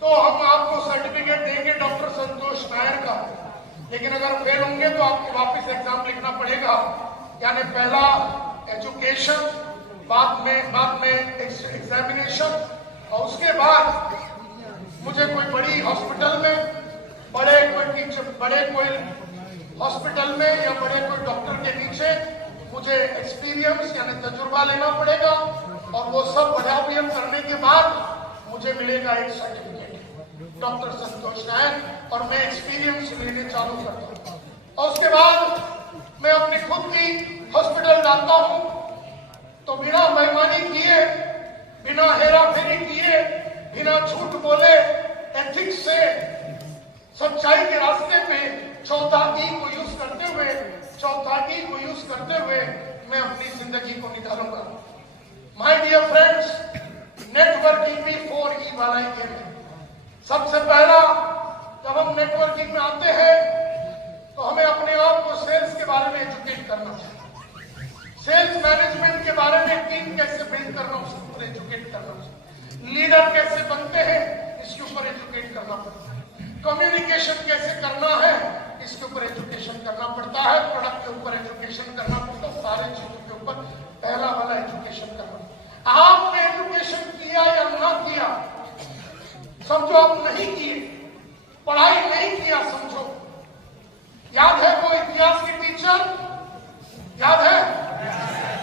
तो हम आपको सर्टिफिकेट देंगे डॉक्टर संतोष नायर का, लेकिन अगर फेल होंगे तो आपको वापस एग्जाम लिखना पड़ेगा। यानी पहला एजुकेशन, बाद में एग्जामिनेशन और उसके बाद मुझे कोई बड़ी हॉस्पिटल में, बड़े कोई हॉस्पिटल में या बड़े कोई डॉक्टर के नीचे मुझे एक्सपीरियंस यानी तजुर्बा लेना पड़ेगा और वो सब अध्ययन करने के बाद मुझे मिलेगा एक सर्टिफिकेट डॉक्टर संतोष नायक और मैं एक्सपीरियंस लेने चालू करता हूँ। और उसके बाद मैं अपनी खुद की हॉस्पिटल जाता हूँ तो बिना बेईमानी किए, बिना हेरा फेरी किए, बिना झूठ बोले, एथिक्स से, सच्चाई के रास्ते पे चौथा ई को यूज करते हुए मैं अपनी जिंदगी को निकालूंगा। माय डियर फ्रेंड्स, नेटवर्किंग भी 4 ई वाला ही गेम है। सबसे पहला, जब हम नेटवर्किंग में आते हैं तो हमें अपने आप को सेल्स के बारे में एजुकेट करना चाहिए। सेल्स मैनेजमेंट के बारे में, टीम कैसे बिल्ड करना उसके ऊपर एजुकेट करना चाहिए। लीडर कैसे बनते हैं इसके ऊपर एजुकेट करना पड़ता है। कम्युनिकेशन कैसे करना है इसके ऊपर एजुकेशन करना पड़ता है। प्रोडक्ट के ऊपर एजुकेशन करना पड़ता है। सारे चीजों के ऊपर पहला वाला एजुकेशन करना। आपने एजुकेशन किया या ना किया, समझो आप नहीं किए, पढ़ाई नहीं किया समझो। याद है वो इतिहास की टीचर, याद है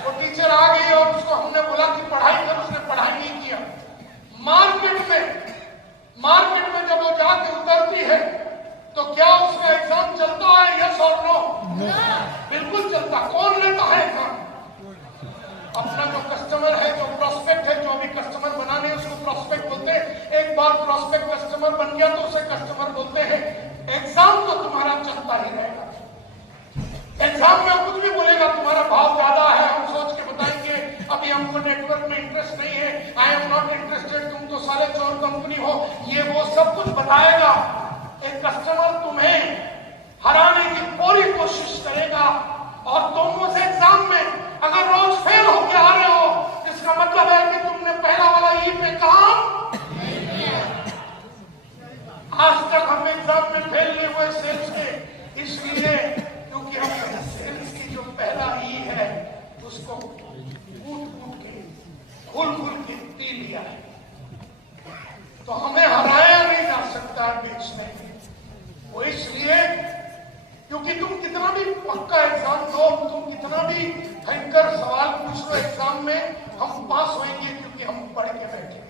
वो टीचर आ गई और उसको हमने बोला कि पढ़ाई कर, उसने पढ़ाई नहीं किया। मार्केट में जब वो जाके उतरती है तो क्या उसका एग्जाम चलता है, यस और नो? बिल्कुल चलता। कौन लेता है एग्जाम? बार प्रॉस्पेक्ट कस्टमर बन गया तो उसे कस्टमर बोलते हैं। एग्जाम तो तुम्हारा चलता ही रहेगा। एग्जाम में कुछ भी बोलेगा, तुम्हारा भाव ज्यादा है, हम सोच के बताएंगे अभी हमको नेटवर्क में इंटरेस्ट नहीं है, आई एम नॉट इंटरेस्टेड, तुम तो साले चोर कंपनी हो, ये वो सब कुछ बताएगा। एक कस्टमर तुम्हें हराने की पूरी कोशिश करेगा और तुम उस एग्जाम में अगर रोज फेल होके आ रहे हो, इसका मतलब है कि तुमने पहला वाला ई पे काम नहीं किया। आज तक हम एग्जाम में फेल नहीं हुए सेल्स के, इसलिए क्योंकि हमने सेल्स की जो पहला ई है उसको कूट के खुल के पी लिया है। तो हमें हराया नहीं जा सकता है बेचने में। वो इसलिए क्योंकि तुम कितना भी पक्का एग्जाम दो, तुम कितना भी भयंकर सवाल पूछ लो एग्जाम में, हम पास होंगे क्योंकि हम पढ़ के बैठे हैं।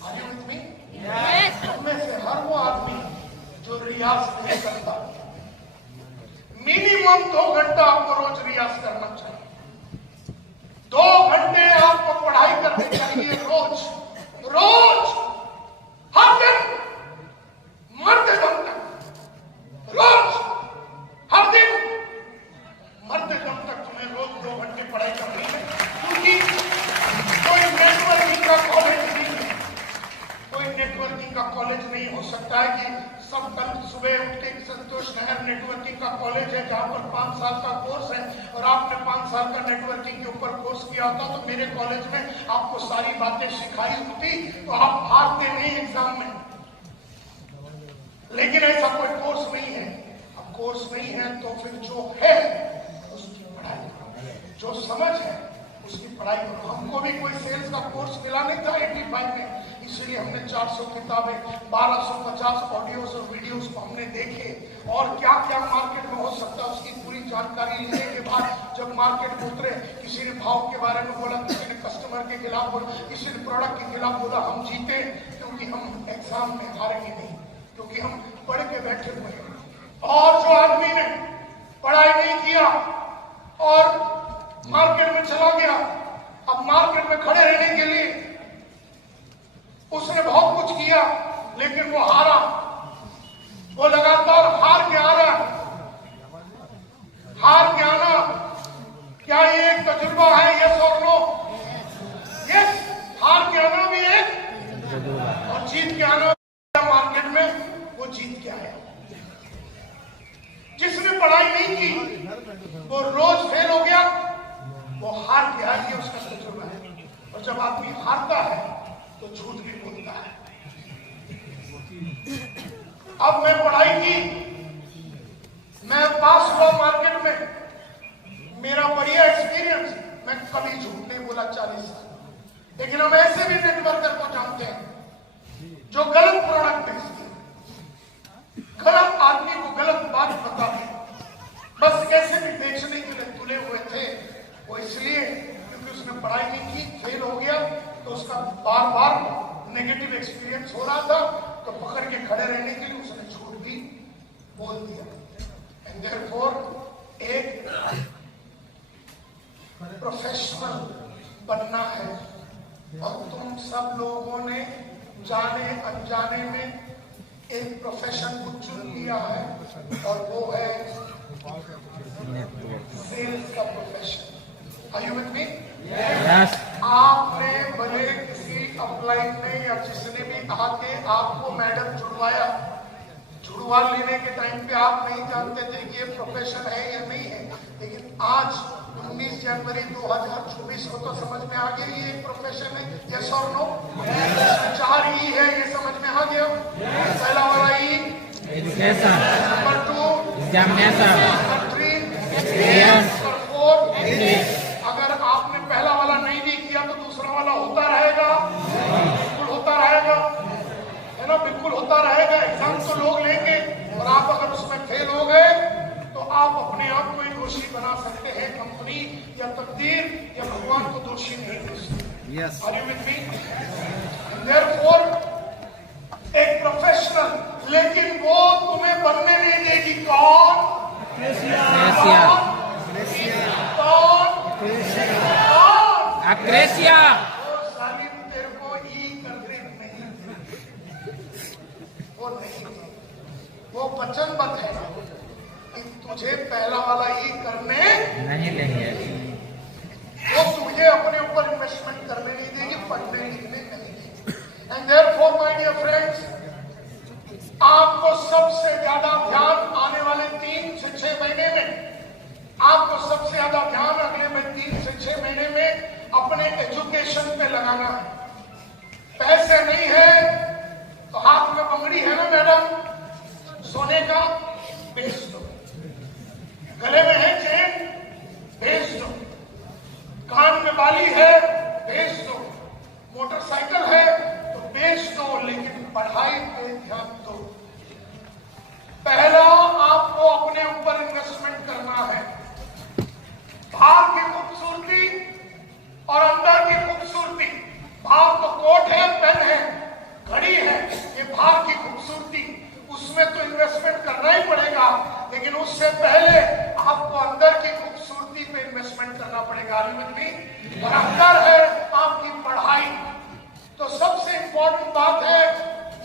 Are you with me? Yes. हमें से हर वो आदमी जो रियाज नहीं करता, मिनिमम 2 घंटा आपको रोज रियाज करना चाहिए। 2 घंटे आपको पढ़ाई करनी चाहिए रोज, हर दिन, मरते दम तक, रोज हर दिन मरते दम तक तुम्हें रोज 2 घंटे पढ़ाई करनी है। क्योंकि कोई नेटवर्किंग का कॉलेज नहीं है, कोई नेटवर्किंग का कॉलेज नहीं हो सकता है कि सब कल सुबह उठ के संतोष नगर नेटवर्किंग का कॉलेज है जहां पर 5 साल का कोर्स है और आपने 5 साल का नेटवर्किंग के ऊपर कोर्स किया होता तो मेरे कॉलेज में आपको सारी बातें सिखाई होती तो आप भागते नहीं एग्जाम में। लेकिन ऐसा कोई कोर्स नहीं है। अब कोर्स नहीं है तो फिर जो है उसकी पढ़ाई करो, जो समझ है उसकी पढ़ाई करो। हमको भी कोई सेल्स का कोर्स मिला नहीं था 85 में, इसलिए हमने 400 किताबें, 1250 ऑडियोज और वीडियोस को हमने देखे और क्या क्या मार्केट में हो सकता है उसकी पूरी जानकारी लेने के बाद जब मार्केट में उतरे, किसी ने भाव के बारे में बोला, किसी ने कस्टमर के खिलाफ बोला, किसी ने प्रोडक्ट के खिलाफ बोला, हम जीते क्योंकि हम एग्जाम में हारेंगे नहीं, क्योंकि हम पढ़ के बैठे हुए हैं। और जो आदमी ने पढ़ाई नहीं किया और मार्केट में चला गया, अब मार्केट में खड़े रहने के लिए उसने बहुत कुछ किया लेकिन वो हारा, वो लगातार हार के आ रहा है। हार के आना क्या ये एक तजुर्बा है? यस और नो? यस, हार के आना भी एक और जीत के आना मार्केट में वो जीत के आया। जिसने पढ़ाई नहीं की वो रोज फेल हो गया, वो हार के आ गया, उसका तजुर्बा है। और जब आदमी हारता है तो झूठ भी बोलता है। अब मैं पढ़ाई की, मैं पास हुआ मार्केट में, मेरा बढ़िया एक्सपीरियंस, मैं कभी झूठ नहीं बोला 40 साल। लेकिन हम ऐसे भी नेटवर्कर को जानते हैं जो गलत प्रोडक्ट बेचते हैं, गलत आदमी को गलत बात बताते हैं, बस कैसे भी बेचने के लिए तुले हुए थे। वो इसलिए क्योंकि उसने पढ़ाई नहीं की, फेल हो गया, तो उसका बार बार नेगेटिव एक्सपीरियंस हो रहा था, तो पकड़ के खड़े रहने के लिए उसने झूठ भी बोल दिया। एंड देयरफॉर एक प्रोफेशनल बनना है और तुम सब लोगों ने जाने अनजाने में एक प्रोफेशन को चुन लिया है और वो है सेल्स का profession. Are you with me? Yes. आपने भले किसी अपलाइन में या जिसने भी आके आपको मैडम जुड़वा लेने के टाइम पे आप नहीं जानते थे कि ये प्रोफेशन है या नहीं है, लेकिन आज 19 जनवरी 2024 को तो समझ में आ गया ये एक प्रोफेशन है। यस और नो? 4 ई है, ये समझ में आ गया। पहला वाला E education, number 2 examination, number 3 experience, और 4 अगर आपने पहला वाला नहीं भी किया तो दूसरा वाला होता रहेगा, बिल्कुल होता रहेगा, है ना, बिल्कुल होता रहेगा। एग्जाम तो लोग लेंगे और आप अगर उसमें फेल हो गए तो आप अपने आप को ही दोषी बना सकते हैं। कंपनी या तकदीर या भगवान को दोषी नहीं कर सकते। Yes. Are you with me? Therefore, एक प्रोफेशनल, लेकिन वो तुम्हें बनने नहीं देगी। कौन? अक्रेसिया, सालिम तेरे को ई करने नहीं, वो वचनबद्ध है कि तुझे पहला वाला ही करने नहीं देंगे। वो तुझे अपने ऊपर इन्वेस्टमेंट करने नहीं देगी, पढ़ने लिखने नहीं देगी। And therefore my dear friends, आपको सबसे ज्यादा ध्यान आने वाले 3 से 6 महीने में, आपको सबसे ज्यादा ध्यान अगले में 3 से 6 महीने में अपने एजुकेशन पे लगाना है। पैसे नहीं है तो हाथ में बंगड़ी है ना मैडम, सोने का, बेच दो। गले में है चेन, बेच दो। कान में बाली है, बेच दो। मोटरसाइकिल है तो बेच दो, लेकिन पढ़ाई पे ध्यान दो। पहला आपको अपने ऊपर इन्वेस्टमेंट करना है। बाहर की खूबसूरती और अंदर की खूबसूरती, बाहर तो कोट है, पेन है, घड़ी है, ये बाहर की खूबसूरती, उसमें तो इन्वेस्टमेंट करना ही पड़ेगा, लेकिन उससे पहले आपको अंदर की खूबसूरती पे इन्वेस्टमेंट करना पड़ेगा। और अंदर है आपकी पढ़ाई। तो सबसे इंपॉर्टेंट बात है,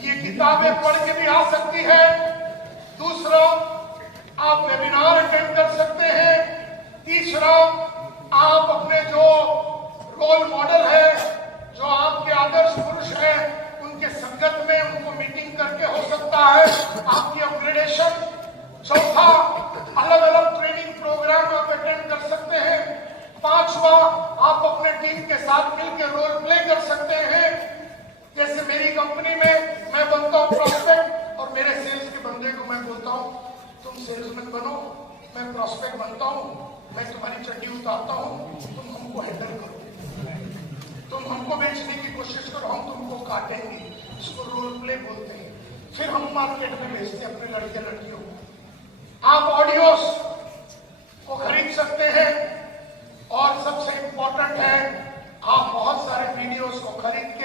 ये किताबें पढ़ के भी आ सकती है। दूसरा, आप वेबिनार अटेंड कर सकते हैं। तीसरा, आप अपने जो रोल मॉडल है, जो आपके आदर्श पुरुष है, उनके संगत में उनको मीटिंग करके हो सकता है आपकी अपग्रेडेशन। चौथा, अलग अलग ट्रेनिंग प्रोग्राम आप अटेंड कर सकते हैं। पांचवा, आप अपने टीम के साथ मिलकर रोल प्ले कर सकते हैं। जैसे मेरी कंपनी में मैं बनता हूँ प्रोस्पेक्ट, और मेरे सेल्स के बंदे को मैं बोलता हूँ तुम सेल्समैन बनो, मैं प्रोस्पेक्ट बनता हूँ, मैं तुम्हारी चड्डी उतारता हूँ, तुम हमको हैंडल करो, तुम हमको बेचने की कोशिश करो, हम तुमको काटेंगे। इसको रोल प्ले बोलते हैं। फिर हम मार्केट में बेचते हैं अपने लड़के लड़कियों को। आप ऑडियोस को खरीद सकते हैं, और सबसे इंपॉर्टेंट है आप बहुत सारे वीडियोस को खरीद के